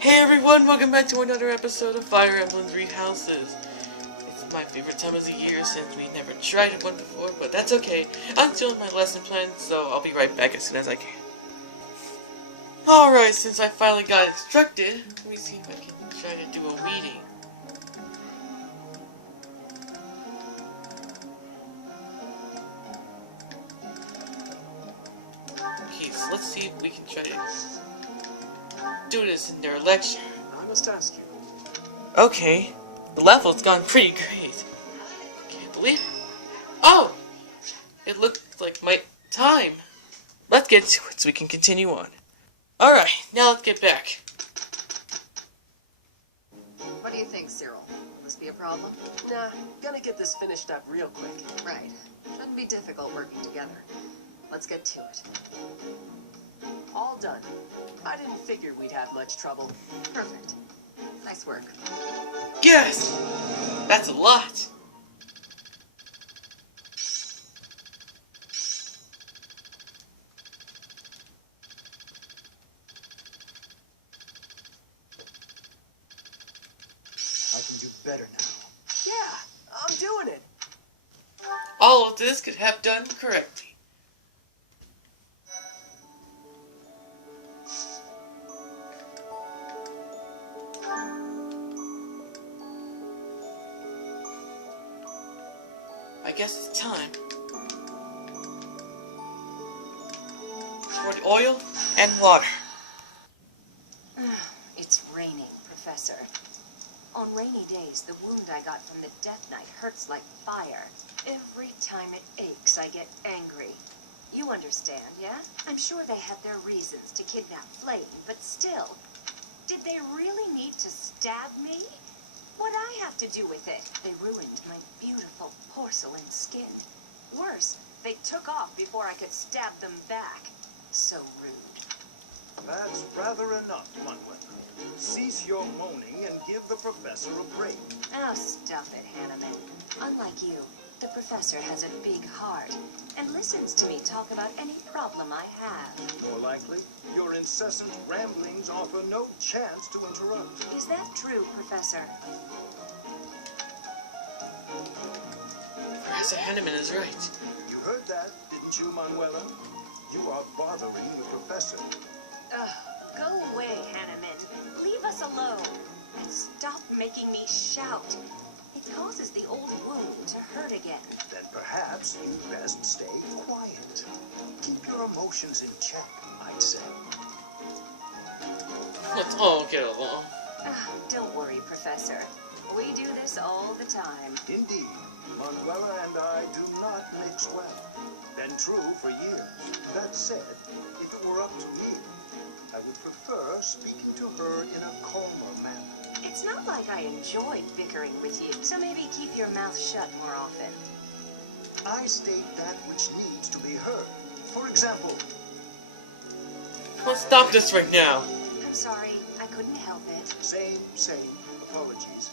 Hey everyone, welcome back to another episode of Fire Emblem Three Houses. It's my favorite time of the year since we never tried one before, but that's okay. I'm still in my lesson plan, so I'll be right back as soon as I can. Alright, since I finally got instructed, let me see if I can try to do a reading. Okay, so let's see if we can try to do this in their lecture. I must ask you. Okay, the level's gone pretty great. Can't believe it. Oh! It looked like my time. Let's get to it so we can continue on. Alright, now let's get back. What do you think, Cyril? Will this be a problem? Nah, gonna get this finished up real quick. Right. Shouldn't be difficult working together. Let's get to it. All done. I didn't figure we'd have much trouble. Perfect. Nice work. Yes! That's a lot. I can do better now. Yeah, I'm doing it. All of this could have done correctly. I guess it's time for the oil and water. It's raining, Professor. On rainy days, the wound I got from the Death Knight hurts like fire. Every time it aches, I get angry. You understand, yeah? I'm sure they had their reasons to kidnap Flame, but still, did they really need to stab me? What'd I have to do with it? They ruined my beautiful porcelain skin. Worse, they took off before I could stab them back. So rude. That's rather enough, Manuela. Cease your moaning and give the professor a break. Oh, stuff it, Hanneman. Unlike you, the professor has a big heart and listens to me talk about any problem I have. More likely, your incessant ramblings offer no chance to interrupt. Is that true, Professor? Professor Hanneman is right. You heard that, didn't you, Manuela? You are bothering the professor. Ugh, go away, Hanneman. Leave us alone. And stop making me shout. It causes the old wound to hurt again. Then perhaps you'd best stay quiet. Keep your emotions in check, I'd say. Let's all get along. Don't worry, Professor. We do this all the time. Indeed, Manuela and I do not mix well. Been true for years. That said, if it were up to me, I would prefer speaking to her in a calmer manner. It's not like I enjoy bickering with you, so maybe keep your mouth shut more often. I state that which needs to be heard. For example, Let's stop this right now. I'm sorry, I couldn't help it. same, apologies.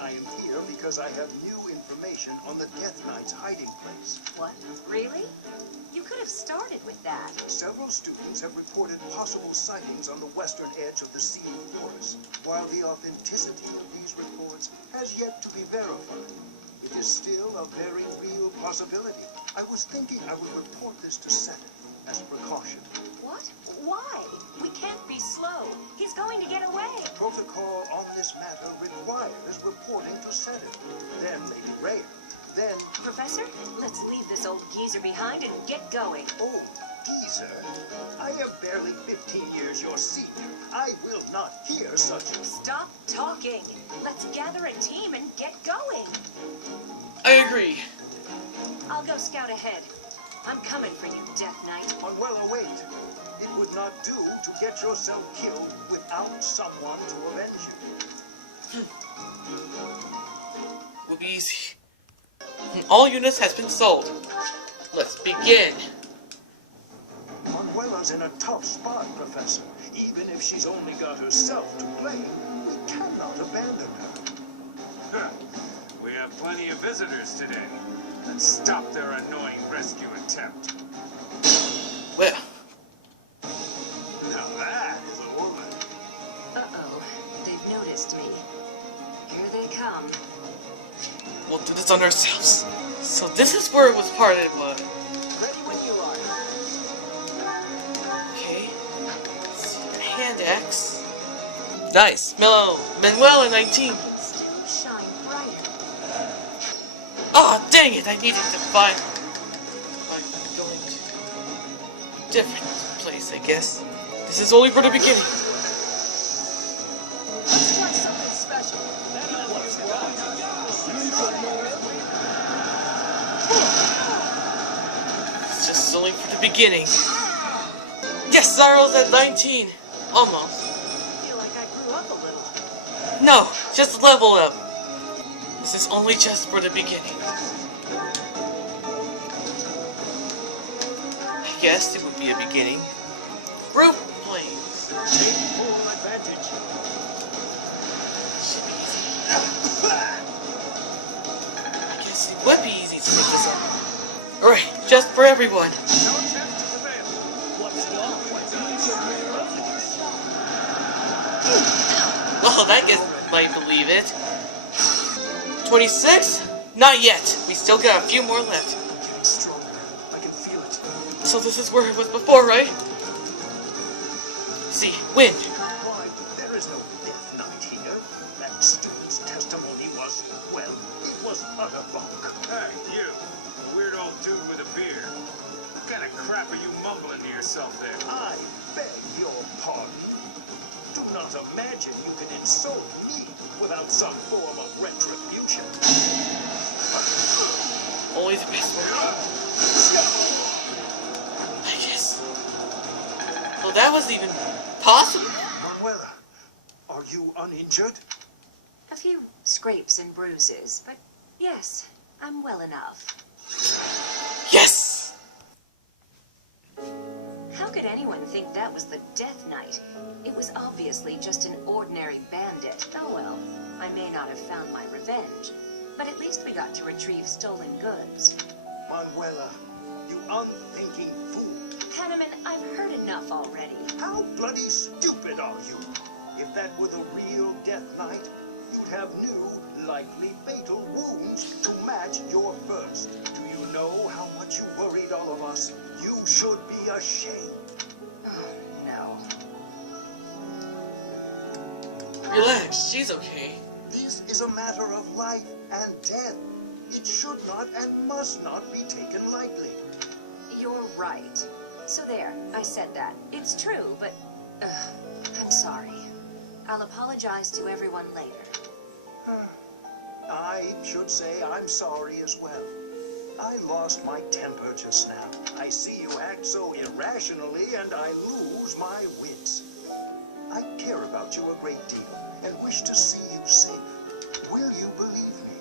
I am here because I have new information on the Death Knight's hiding place. What? Really? You could have started with that. Several students have reported possible sightings on the western edge of the Sea Forest. While the authenticity of these reports has yet to be verified, it is still a very real possibility. I was thinking I would report this to Senate as a precaution. What? Why? We can't be slow. He's going to get away. Protocol on this matter requires reporting to Senate. Then Lady Rhea. Then, Professor, let's leave this old geezer behind and get going. oh, geezer. I am barely 15 years your senior. I will not hear such. Stop talking. Let's gather a team and get going. I agree. I'll go scout ahead. I'm coming for you, Death Knight. Manuela, wait. It would not do to get yourself killed without someone to avenge you. Will be easy. All units has been sold. Let's begin. Manuela's in a tough spot, Professor. Even if she's only got herself to blame, we cannot abandon her. We have plenty of visitors today. Let's stop their annoying rescue attempt. Well, Now that is a woman. Uh-oh. come. We'll do this on ourselves. So this is where it was part of Ready when you are. okay. Let's see your hand X. Nice. Manuela 19. Still shine brighter. Oh, dang it! I needed to find going to a different place, I guess. This is only for the beginning. Let's try something special. It's just only for the beginning. Yes, Zarel's at 19. Almost. I feel like I grew up a little. No, just level up. This is only just for the beginning. I guess it would be a beginning. Group playing. Take full advantage. Should be easy. I guess it would be easy to pick this up. Alright, just for everyone. No attempt to prevail. Well, that guess might believe it. 26? Not yet. We still got a few more left. Getting stronger. I can feel it. So this is where it was before, right? See, wind. Why, there is no death knight here. That student's testimony was, well, it was utter bunk. Hey, you. Weird old dude with a beard. What kind of crap are you mumbling to yourself there? I beg your pardon. Do not imagine you can insult me without some form of retribution. Always the best one. I guess. Well, that was even possible. Manuela, are you uninjured? A few scrapes and bruises, but yes, I'm well enough. Yes! How could anyone think that was the Death Knight? It was obviously just an ordinary bandit. Oh well, I may not have found my revenge, but at least we got to retrieve stolen goods. Manuela, you unthinking fool. Hanneman, I've heard enough already. How bloody stupid are you? If that were the real Death Knight, you'd have new, likely fatal wounds to match your first. Do you know how much you worried all of us? You should be ashamed. Oh, no. Relax, she's okay. This is a matter of life and death. It should not and must not be taken lightly. You're right. So there, I said that. It's true, but... I'm sorry. I'll apologize to everyone later. I should say I'm sorry as well. I lost my temper just now. I see you act so irrationally and I lose my wits. I care about you a great deal and wish to see you safe. Will you believe me?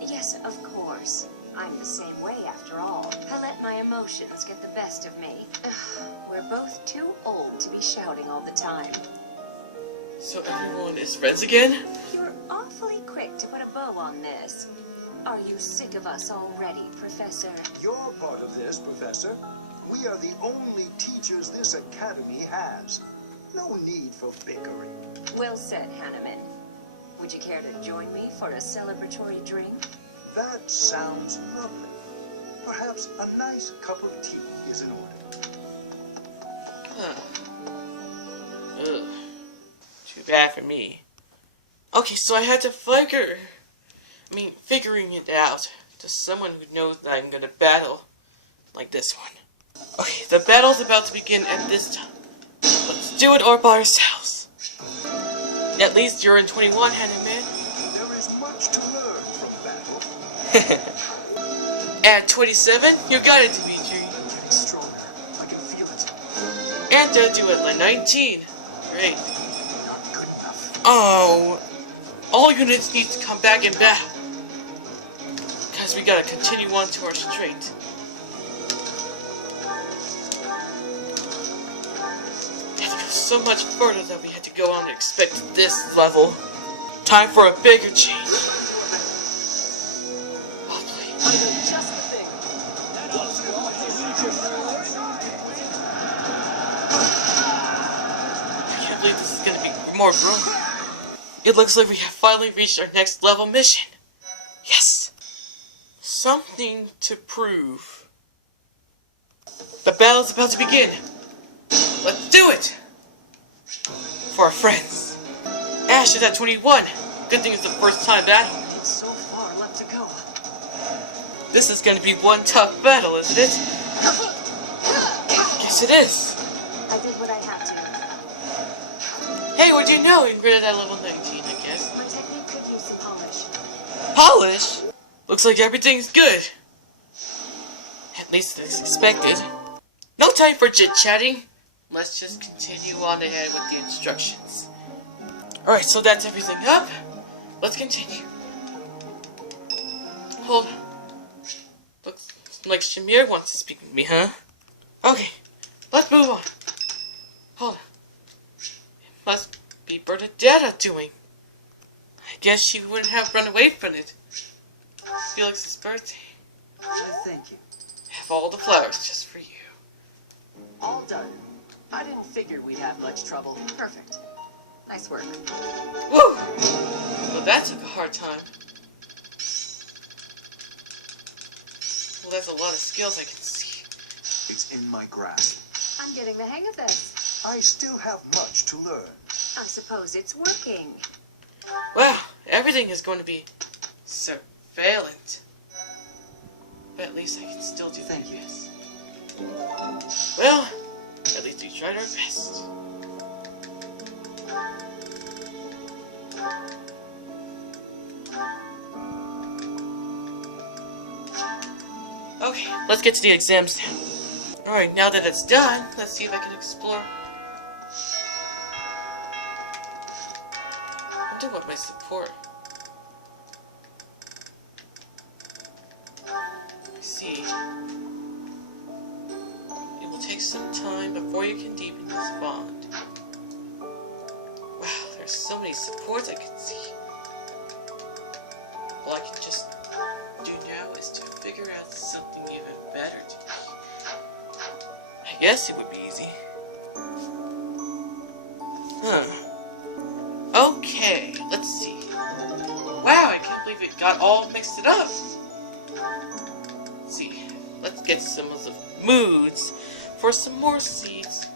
Yes, of course. I'm the same way after all. I let my emotions get the best of me. We're both too old to be shouting all the time. So everyone is friends again? You're awfully quick to put a bow on this. Are you sick of us already, Professor? You're part of this, Professor. We are the only teachers this academy has. No need for bickering. Well said, Hanneman. Would you care to join me for a celebratory drink? That sounds lovely. Perhaps a nice cup of tea is in order. Huh. Ugh. Too bad for me. Okay, so I had to figuring it out to someone who knows that I'm gonna battle like this one. Okay, the battle's about to begin at this time. Let's do it all by ourselves. At least you're in 21, Hanneman. There is much to learn from battle. At 27, you got it, Dimitri. Getting stronger. I can feel it. And do it like 19. Great. Not good enough. Oh, all units need to come back in battle. Because we gotta continue on to our straight. We had to go so much further that we had to go on to expect this level. Time for a bigger change. Hopefully. I know just the thing. I can't believe this is gonna be more growth. It looks like we have finally reached our next level mission. Yes! Something to prove. The battle is about to begin. Let's do it! For our friends. Ash is at 21. Good thing it's the first time battle. It's so far left to go. This is going to be one tough battle, isn't it? Yes, it is. I did what I had to. Hey, what'd you know? You graded at level 19, I guess. My technique could use some polish. Polish? Looks like everything's good. At least as expected. No time for chit-chatting. Let's just continue on ahead with the instructions. Alright, so that's everything up. Let's continue. Hold on. Looks like Shamir wants to speak with me, huh? Okay, let's move on. Hold on. It must be Bernadetta doing. I guess she wouldn't have run away from it. Felix's birthday. Thank you. Have all the flowers just for you. All done. I didn't figure we'd have much trouble. Perfect. Nice work. Woo! Well, that took a hard time. Well, that's a lot of skills I can see. It's in my grasp. I'm getting the hang of this. I still have much to learn. I suppose it's working. Wow, everything is going to be surveillance. But at least I can still do Thank you. this. Well, at least we tried our best. Okay, let's get to the exams now. Alright, now that it's done, let's see if I can explore. I wonder what my support. Let's see. It will take some time before you can deepen this bond. Wow, there's so many supports I can see. All I can just do now is to figure out something even better to me. I guess it would be easy. Huh. Okay, let's see. Wow, I can't believe it got all mixed it up. Let's see. Let's get some of the moods for some more seeds.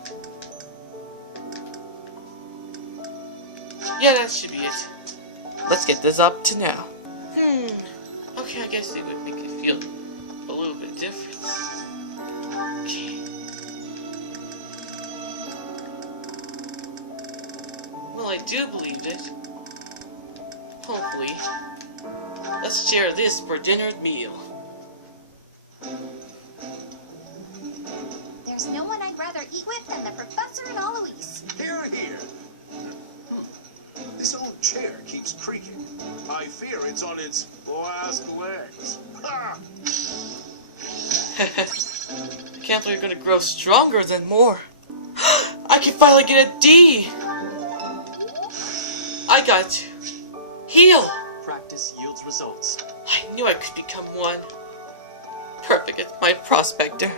Yeah, that should be it. Let's get this up to now. Okay, I guess it would make it feel a little bit different. Okay. Well, I do believe it. Hopefully. Let's share this for dinner meal. There's no one I'd rather eat with than the Professor and Eloise. Here, here. This old chair keeps creaking. I fear it's on its last legs. Ha! I can't believe you're gonna grow stronger than more. I can finally get a D! I got to heal! Practice yields results. I knew I could become one. Perfect as my prospector.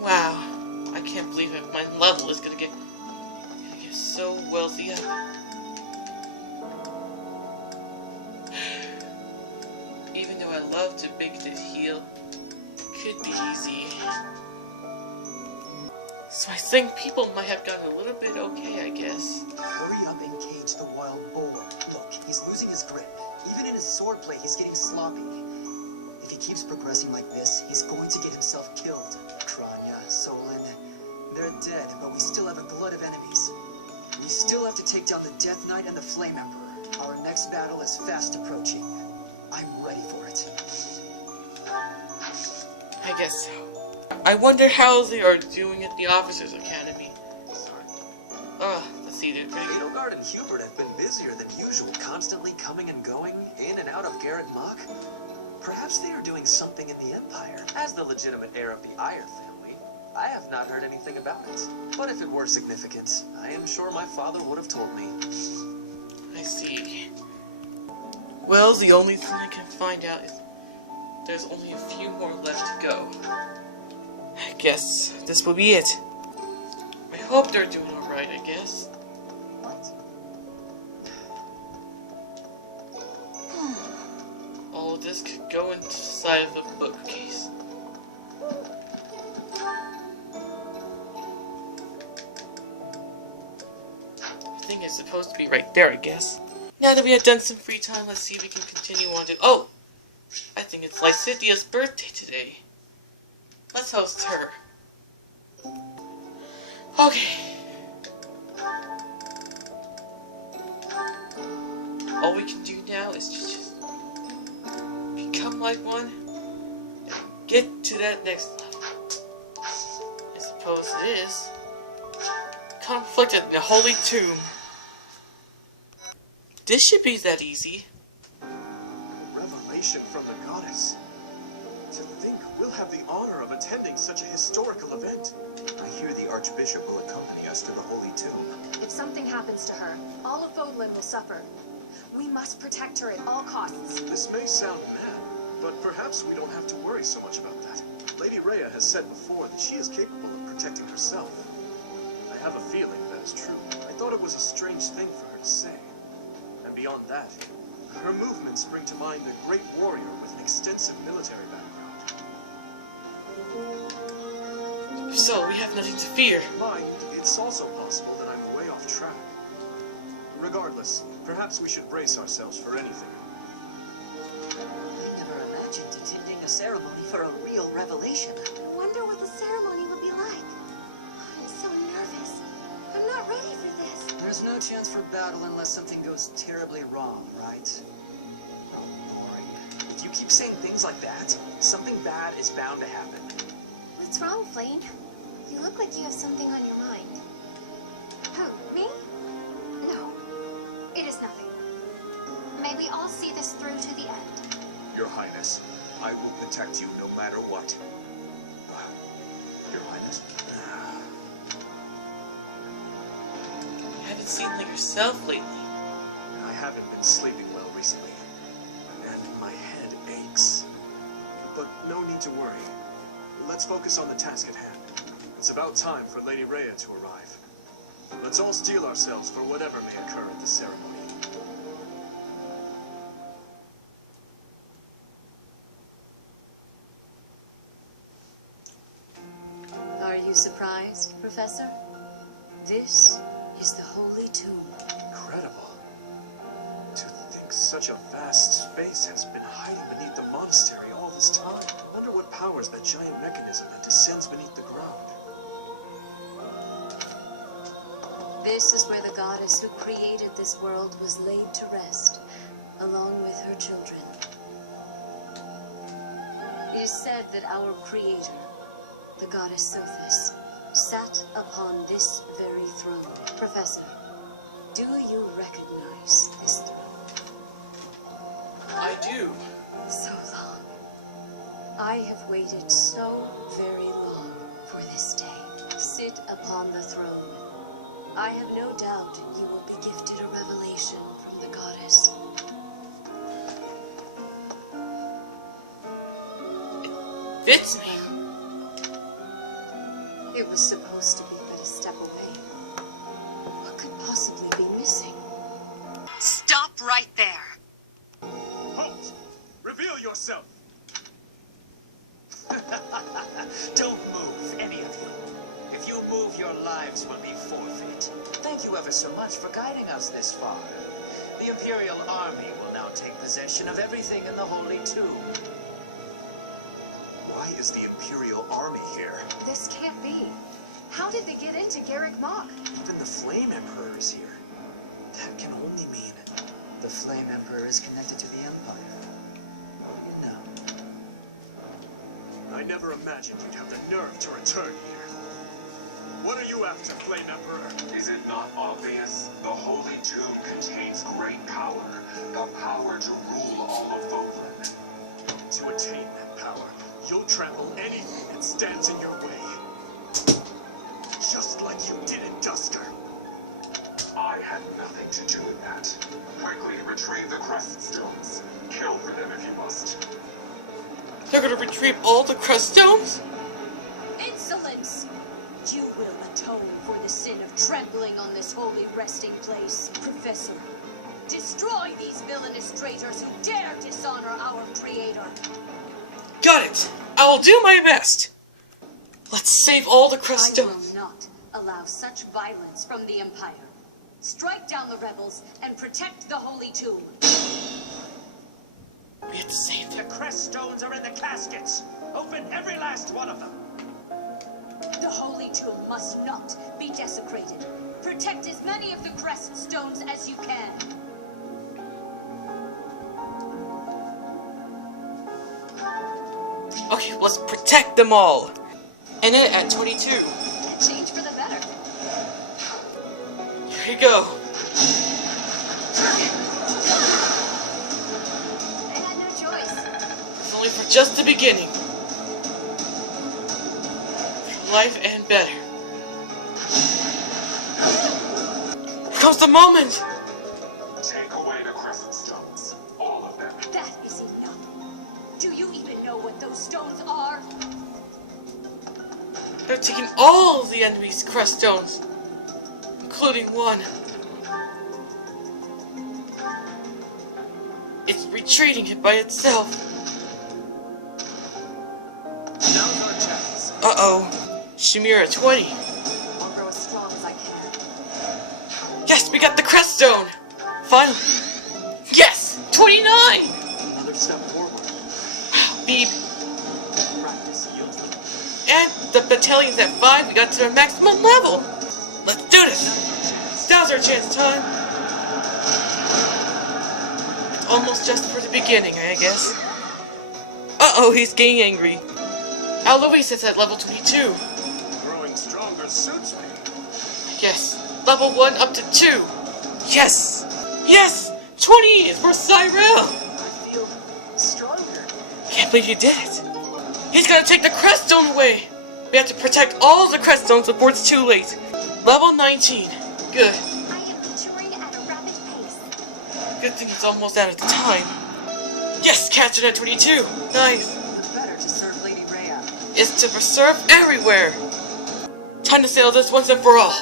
Wow, I can't believe it. My level is gonna get so wealthy up. Even though I love to make it heal, it could be easy. So I think people might have gotten a little bit okay, I guess. Hurry up and cage the wild boar. Look, he's losing his grip. Even in his swordplay, he's getting sloppy. If he keeps progressing like this, he's going to get himself killed. Kranya, Solon, they're dead, but we still have a glut of enemies. We still have to take down the Death Knight and the Flame Emperor. Our next battle is fast approaching. I'm ready for it. I guess so. I wonder how they are doing at the Officers Academy. Let's see, they're pretty good. Edelgard and Hubert have been busier than usual, constantly coming and going, in and out of Garrett Mach. Perhaps they are doing something in the Empire. As the legitimate heir of the Iyer family, I have not heard anything about it. But if it were significant, I am sure my father would have told me. I see. Well, the only thing I can find out is there's only a few more left to go. I guess this will be it. I hope they're doing alright, I guess. What? this could go inside of the bookcase. I think it's supposed to be right there, I guess. Now that we have done some free time, let's see if we can continue on to... Oh! I think it's Lycidia's birthday today. Let's host her. Okay. All we can do now is just become like one and get to that next level. I suppose it is conflict in the Holy Tomb. This should be that easy. Revelation from the goddess. To think we'll have the honor of attending such a historical event. I hear the Archbishop will accompany us to the Holy Tomb. If something happens to her, all of Fodlan will suffer. We must protect her at all costs. This may sound mad, but perhaps we don't have to worry so much about that. Lady Rhea has said before that she is capable of protecting herself. I have a feeling that is true. I thought it was a strange thing for her to say. And beyond that, her movements bring to mind a great warrior with an extensive military background. So, we have nothing to fear. Mind, it's also possible that I'm way off track. Regardless, perhaps we should brace ourselves for anything. I never imagined attending a ceremony for a real revelation. I wonder what the ceremony would be like. I'm so nervous. I'm not ready for this. There's no chance for battle unless something goes terribly wrong, right? Oh, boring. If you keep saying things like that, something bad is bound to happen. What's wrong, Flame? You look like you have something on your mind. Who, me? No, it is nothing. May we all see this through to the end. Your Highness, I will protect you no matter what. Your Highness. You haven't seen like yourself lately. I haven't been sleeping well recently, and my head aches. But no need to worry. Let's focus on the task at hand. It's about time for Lady Rhea to arrive. Let's all steel ourselves for whatever may occur at the ceremony. Are you surprised, Professor? This is the Holy Tomb. Incredible. To think such a vast space has been hiding beneath the monastery all this time. I wonder what powers that giant mechanism that descends beneath the ground. This is where the goddess who created this world was laid to rest, along with her children. It is said that our creator, the goddess Sothis, sat upon this very throne. Professor, do you recognize this throne? I do. So long. I have waited so very long for this day. Sit upon the throne. I have no doubt you will be gifted a revelation from the goddess. Fits me. It was supposed to be but a step away. What could possibly be missing? Stop right there! Halt! Reveal yourself! Don't move, any of you. If you move, your lives will be forfeit. Thank you ever so much for guiding us this far. The Imperial Army will now take possession of everything in the Holy Tomb. Why is the Imperial Army here? This can't be. How did they get into Garrick Mach? Even the Flame Emperor is here. That can only mean... The Flame Emperor is connected to the Empire. You know. I never imagined you'd have the nerve to return here. What are you after, Flame Emperor? Is it not obvious? The Holy Tomb contains great power. The power to rule all of Fodlan. To attain that power, you'll trample anything that stands in your way. Just like you did in Dusker. I had nothing to do with that. Quickly retrieve the crest stones. Kill for them if you must. They're gonna retrieve all the crest stones? Insolence! You will atone for the sin of trampling on this holy resting place, Professor. Destroy these villainous traitors who dare dishonor our creator. Got it! I will do my best! Let's save all the crest I will stones. not allow such violence from the Empire. Strike down the rebels and protect the Holy Tomb. We have to save them. The crest stones are in the caskets. Open every last one of them. The Holy Tomb must not be desecrated. Protect as many of the crest stones as you can. Okay, let's protect them all. And then at 22. Change for the better. Here you go. I had no choice. It's only for just the beginning. Life and better. Here comes the moment! Take away the crescent stones. All of them. That is enough. Do you even know what those stones are? They're taking all the enemy's crest stones, including one. It's retreating it by itself. Now's our chance. Uh-oh. Shamira 20. I'll grow as strong as I can. Yes, we got the crest stone! Finally. Yes! 29! Another step forward. Beep. Practice yields results. And the battalion's at 5, we got to the maximum level! Let's do this! Now's our chance time! It's almost just for the beginning, I guess. Uh-oh, he's getting angry. Alois is at level 22. Growing stronger suits me. Yes. Level 1 up to 2. Yes! Yes! 20 is for Cyril! I feel stronger. Can't believe you did it. He's gonna take the crest stone away. We have to protect all the crest stones before it's too late. Level 19. Good. I am maturing at a rapid pace. Good thing it's almost out of time. Yes, Catherine at 22. Nice. Better to serve Lady Rhea. It's to preserve everywhere. Time to settle this once and for all.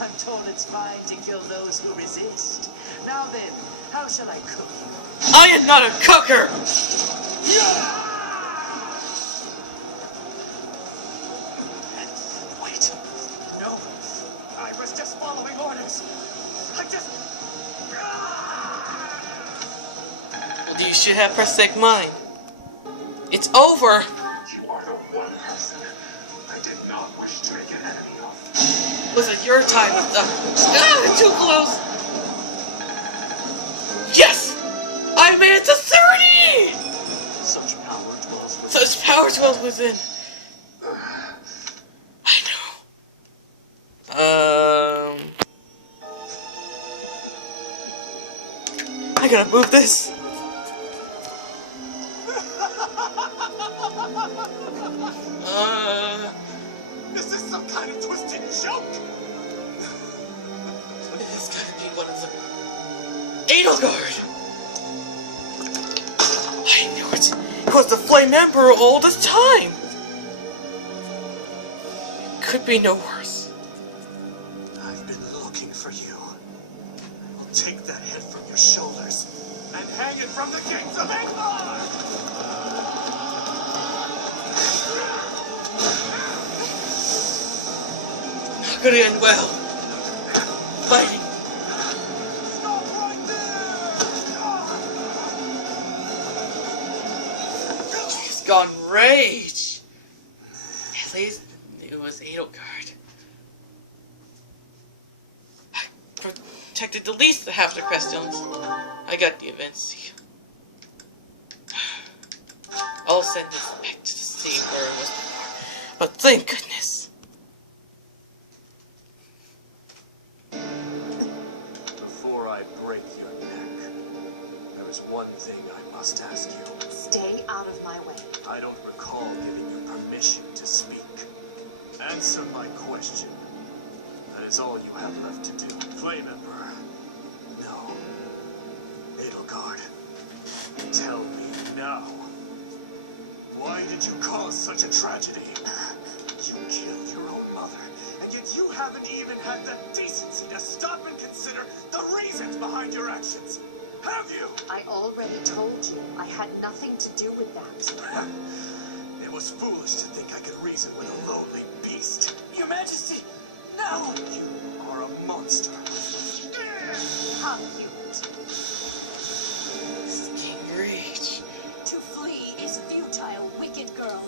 I'm told it's fine to kill those who resist. Now then, how shall I cook you? I am not a cooker. Wait. No. I was just following orders. I just... Well, you should have prosthetic mind. It's over. You are the one person I did not wish to make an enemy of. Was it your time with the... Ah, too close. Yes! I made it to 30! Such power dwells within. Such power dwells within. I know. I gotta move this. This is some kind of twisted joke! It's gotta be one of the... Edelgard! I knew it! It was the Flame Emperor all this time! It could be no worse. I've been looking for you. I will take that head from your shoulders and hang it from the gates of Edelgard! How could it end well? Fighting. Stop right there! He's gone rage. At least it was Edelgard. I protected the least of half the crest stones. I got the events. I'll send this back to the sea where it was before. But thank goodness. Before I break your neck, there is one thing I must ask you. Stay out of my way. I don't recall giving you permission to speak. Answer my question. That is all you have left to do. Flame Emperor. No. Edelgard. Tell me now. Why did you cause such a tragedy? You killed your own mother, and yet you haven't even had the decency to stop and consider the reasons behind your actions. Have you? I already told you I had nothing to do with that. It was foolish to think I could reason with a lowly beast. Your Majesty, no! You are a monster. How cute. This is getting great. To flee is futile, wicked girl.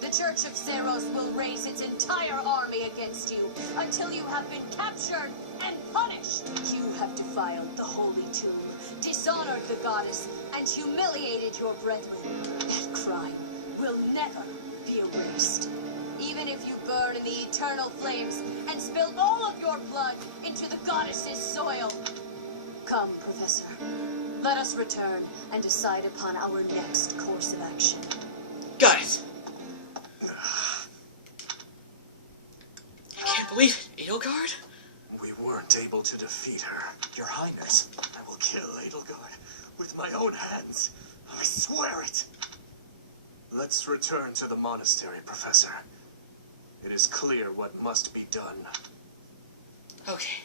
The Church of Ceros will raise its entire army against you until you have been captured and punished. You have defiled the holy tomb, dishonored the goddess, and humiliated your brethren. That crime will never be erased. Even if you burn in the eternal flames and spill all of your blood into the goddess's soil. Come, Professor. Let us return and decide upon our next course of action. Got it. I can't believe it, Edelgard. We weren't able to defeat her. Your Highness, I will kill Edelgard with my own hands. I swear it. Let's return to the monastery, Professor. It is clear what must be done. Okay.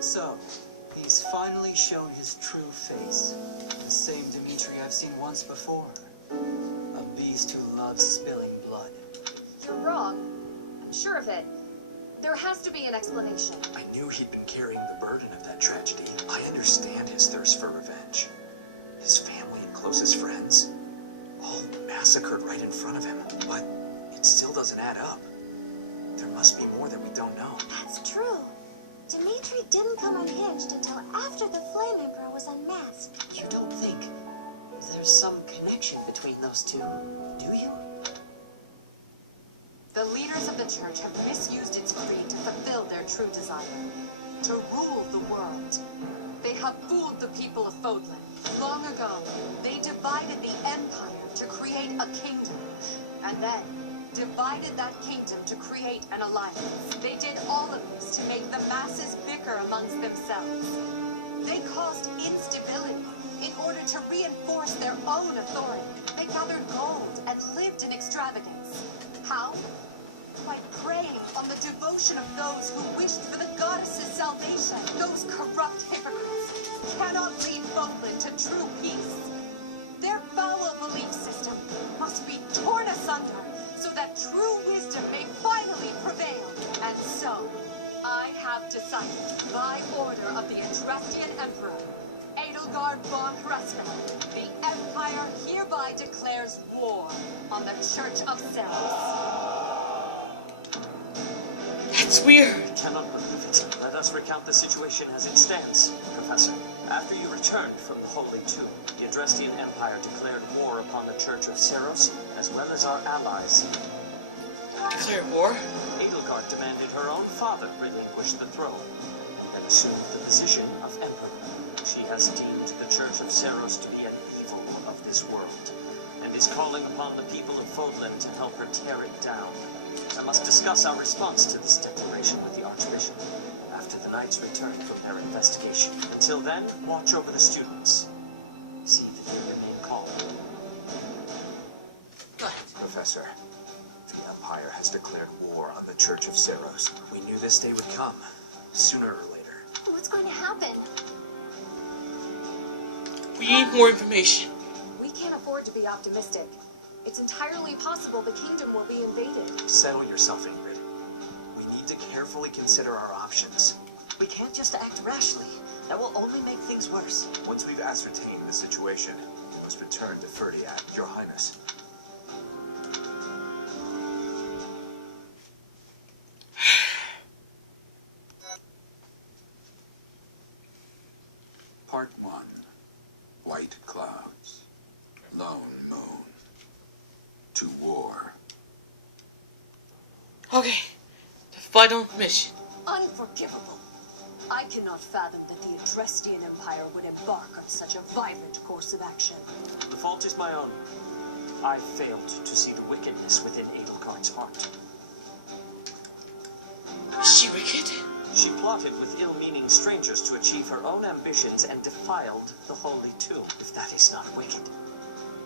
So, he's finally shown his true face. The same Dimitri I've seen once before. A beast who loves spilling blood. You're wrong. I'm sure of it. There has to be an explanation. I knew he'd been carrying the burden of that tragedy. I understand his thirst for revenge. His family and closest friends, all massacred right in front of him. But it still doesn't add up. There must be more that we don't know. That's true. Dimitri didn't come unhinged until after the Flame Emperor was unmasked. You don't think there's some connection between those two, do you? The leaders of the church have misused its creed to fulfill their true desire, to rule the world. They have fooled the people of Fodlan. Long ago, they divided the empire to create a kingdom, and then divided that kingdom to create an alliance. They did all of this to make the masses bicker amongst themselves. They caused instability in order to reinforce their own authority. They gathered gold and lived in extravagance. How? By preying on the devotion of those who wished for the goddess's salvation. Those corrupt hypocrites cannot lead Fodlan to true peace. Their foul belief system must be torn asunder so that true wisdom may finally prevail. And so, I have decided, by order of the Adrastian Emperor, Edelgard von Hresfeld, the Empire hereby declares war on the Church of Ceros. That's weird. I cannot believe it. Let us recount the situation as it stands, Professor. After you returned from the Holy Tomb, the Adrastian Empire declared war upon the Church of Ceros, as well as our allies. Declared war? Edelgard demanded her own father relinquish the throne, and then assumed the position of Emperor. She has deemed the Church of Ceros to be an evil of this world, and is calling upon the people of Fodlan to help her tear it down. I must discuss our response to this declaration with the Archbishop after the Knights return from their investigation. Until then, watch over the students. See that they remain calm. Go ahead. Professor, the Empire has declared war on the Church of Ceros. We knew this day would come, sooner or later. What's going to happen? We need more information. We can't afford to be optimistic. It's entirely possible the kingdom will be invaded. Settle yourself, Ingrid. We need to carefully consider our options. We can't just act rashly. That will only make things worse. Once we've ascertained the situation, we must return to Ferdiad, Your Highness. Part 1. White clouds. Lone moon. To war. Okay. The final mission. Unforgivable. I cannot fathom that the Adrastian Empire would embark on such a violent course of action. The fault is my own. I failed to see the wickedness within Edelgard's heart. Is she wicked? She plotted with ill-meaning strangers to achieve her own ambitions and defiled the Holy Tomb. If that is not wicked,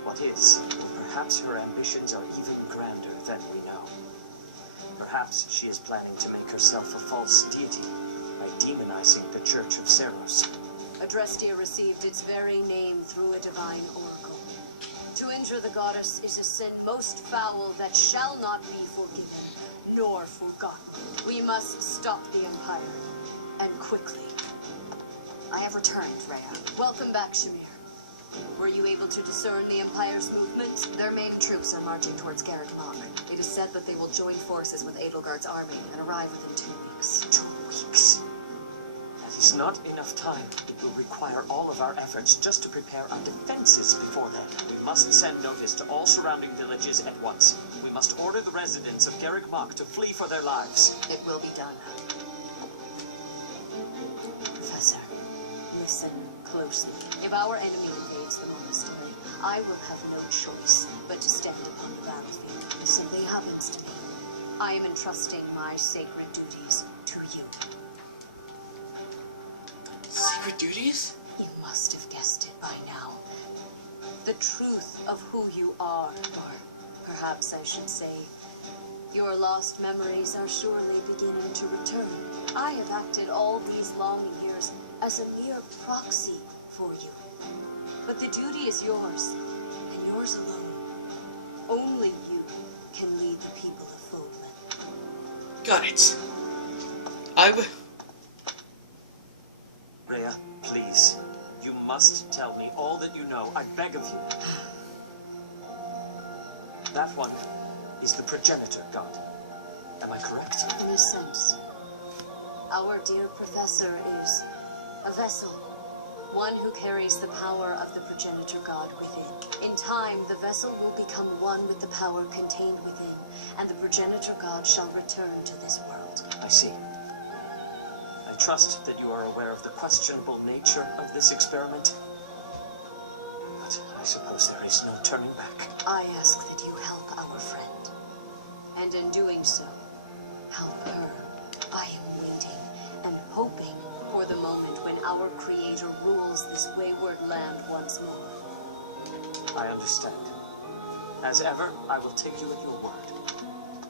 what is. Perhaps her ambitions are even grander than we know. Perhaps she is planning to make herself a false deity by demonizing the Church of Seros. Adrestia received its very name through a divine oracle. To injure the goddess is a sin most foul that shall not be forgiven, nor forgotten. We must stop the Empire, and quickly. I have returned, Rhea. Welcome back, Shamir. Were you able to discern the Empire's movements? Their main troops are marching towards Garrett Mach. It is said that they will join forces with Edelgard's army and arrive within 2 weeks. 2 weeks? That is not enough time. It will require all of our efforts just to prepare our defenses before then. We must send notice to all surrounding villages at once. We must order the residents of Garrett Mach to flee for their lives. It will be done. Professor, listen closely. If our enemy invades the monastery, I will have no choice but to stand upon the battlefield. It simply happens to me. I am entrusting my sacred duties to you. Secret duties? You must have guessed it by now. The truth of who you are, or perhaps I should say, your lost memories are surely beginning to return. I have acted all these long years as a mere proxy for you. But the duty is yours, and yours alone. Only you can lead the people of Fodlan. Got it. I will. Rhea, please. You must tell me all that you know. I beg of you. That one is the progenitor god. Am I correct? In a sense. Our dear professor is a vessel. One who carries the power of the progenitor god within. In time, the vessel will become one with the power contained within, and the progenitor god shall return to this world. I see. I trust that you are aware of the questionable nature of this experiment. But I suppose there is no turning back. I ask that you help our friend. And in doing so, help her. I am waiting and hoping for the moment when our Creator rules this wayward land once more. I understand. As ever, I will take you at your word.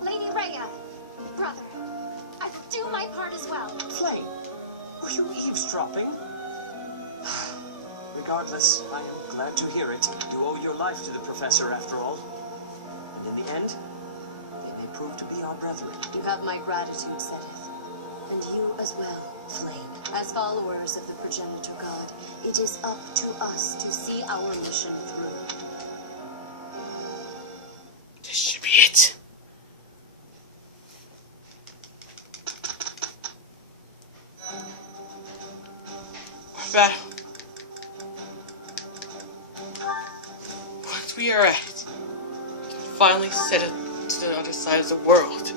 Lady Rhea, brother, I will do my part as well. Flame, were you eavesdropping? Regardless, I am glad to hear it. You owe your life to the Professor, after all. And in the end, they may prove to be our brethren. You have my gratitude, Sedith. And you as well, Flame. As followers of the progenitor god, it is up to us to see our mission through. This should be it. We're back. Once we are at it, we can finally set it to the other side of the world.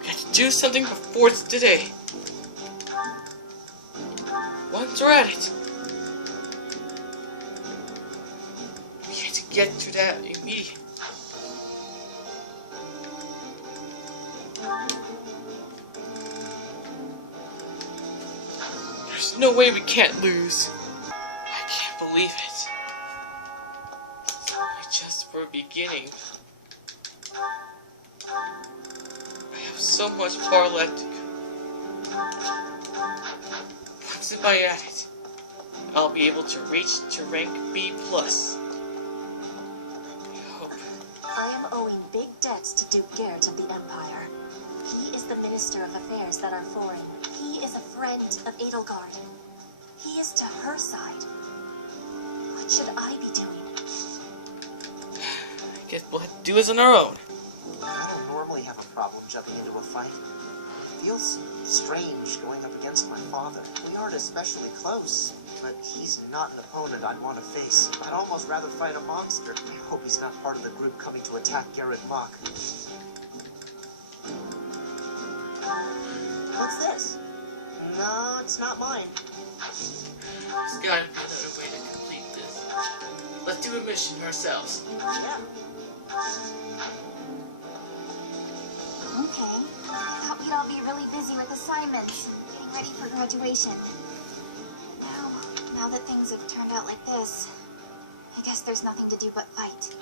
We have to do something before it's today. Once we're at it, we have to get to that immediately. There's no way we can't lose. I can't believe it. It's only just for beginning. I have so much far left to go. Once I'm at it, I'll be able to reach to rank B+. I hope. I am owing big debts to Duke Garrett of the Empire. He is the Minister of Affairs that are foreign. He is a friend of Edelgard. He is to her side. What should I be doing? I guess we'll have to do this on our own. I don't normally have a problem jumping into a fight. It feels strange going up against my father. We aren't especially close, but he's not an opponent I'd want to face. I'd almost rather fight a monster. I hope he's not part of the group coming to attack Garrett Mach. What's this? No, it's not mine. There's gotta be another way to complete this. Let's do a mission ourselves. Yeah. Okay. I thought we'd all be really busy with assignments, getting ready for graduation. Now that things have turned out like this, I guess there's nothing to do but fight.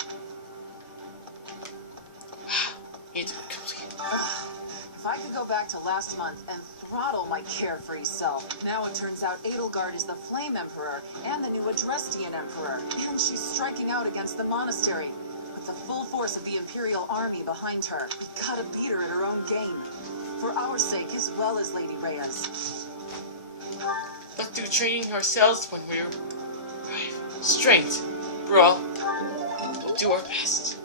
Need to complete. If I could go back to last month and throttle my carefree self. Now it turns out Edelgard is the Flame Emperor and the new Adrestian Emperor. And she's striking out against the monastery with the full force of the Imperial Army behind her. We gotta beat her at her own game. For our sake as well as Lady Rhea's. Let's do training ourselves when we're right. Strength, bro. We'll do our best.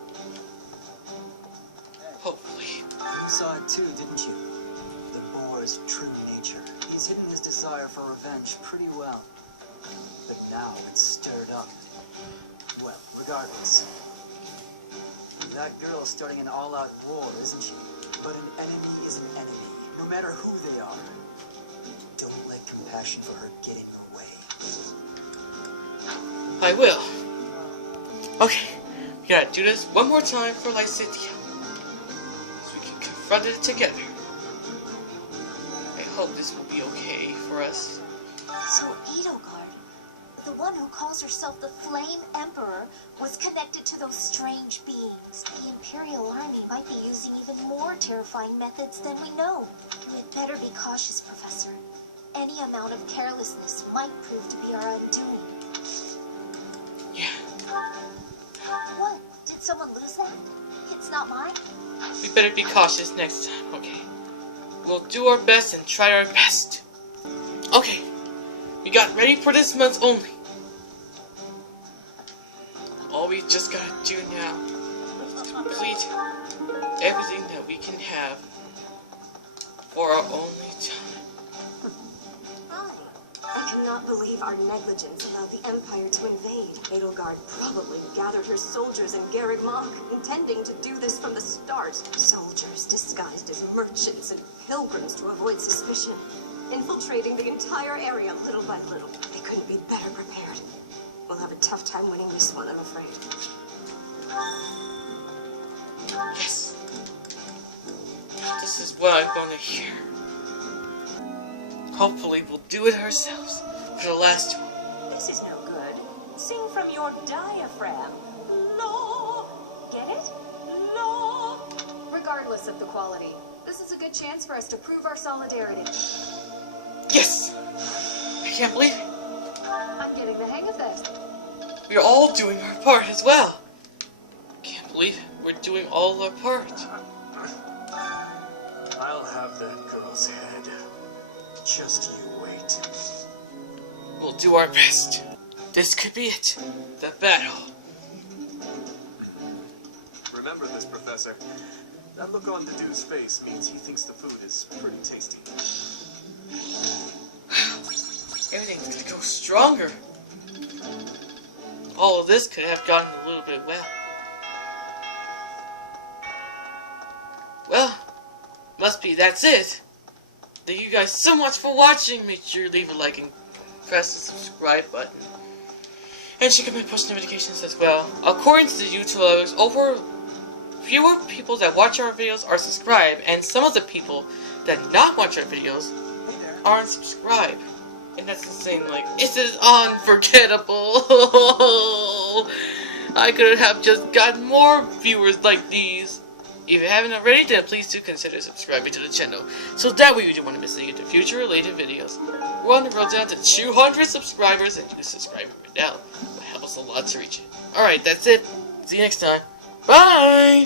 Hopefully. You saw it too, didn't you? The boar's true nature. He's hidden his desire for revenge pretty well. But now it's stirred up. Well, regardless. That girl's starting an all-out war, isn't she? But an enemy is an enemy, no matter who they are. Don't let compassion for her get in your way. I will. Okay, we gotta do this one more time for Lysithea. So we can confront it together. I hope this will be okay for us. So Edelgard, the one who calls herself the Flame Emperor, was connected to those strange beings. The Imperial Army might be using even more terrifying methods than we know. We'd better be cautious, Professor. Any amount of carelessness might prove to be our undoing. Yeah. What? Did someone lose that? It's not mine? We better be cautious next time, okay? We'll do our best and try our best. Okay. We got ready for this month only. All we just gotta do now is complete everything that we can have for our only time. I cannot believe our negligence allowed the Empire to invade. Edelgard probably gathered her soldiers in Garreg Mach, intending to do this from the start. Soldiers disguised as merchants and pilgrims to avoid suspicion, infiltrating the entire area little by little. They couldn't be better prepared. We'll have a tough time winning this one, I'm afraid. Yes. This is what I'm gonna hear. Hopefully we'll do it ourselves for the last one. This is no good. Sing from your diaphragm. Law. Get it? Law. Regardless of the quality, this is a good chance for us to prove our solidarity. Yes! I can't believe it. I'm getting the hang of this. We're all doing our part as well. Can't believe it. We're doing all our part. I'll have that girl's head. Just you wait. We'll do our best. This could be it. The battle. Remember this, Professor. That look on Dedue's face means he thinks the food is pretty tasty. Everything's gonna go stronger. All of this could have gotten a little bit well. Well, must be that's it. Thank you guys so much for watching. Make sure you leave a like and press the subscribe button. And check out my push notifications as well. According to the YouTube levels, over fewer people that watch our videos are subscribed, and some of the people that not watch our videos aren't subscribed. And that's insane. Like, this is unforgettable. I could have just gotten more viewers like these. If you haven't already, then please do consider subscribing to the channel, so that way you don't want to miss any of the future related videos. We're on the road down to 200 subscribers, and you subscribe right now. It helps us a lot to reach it. Alright, that's it. See you next time. Bye!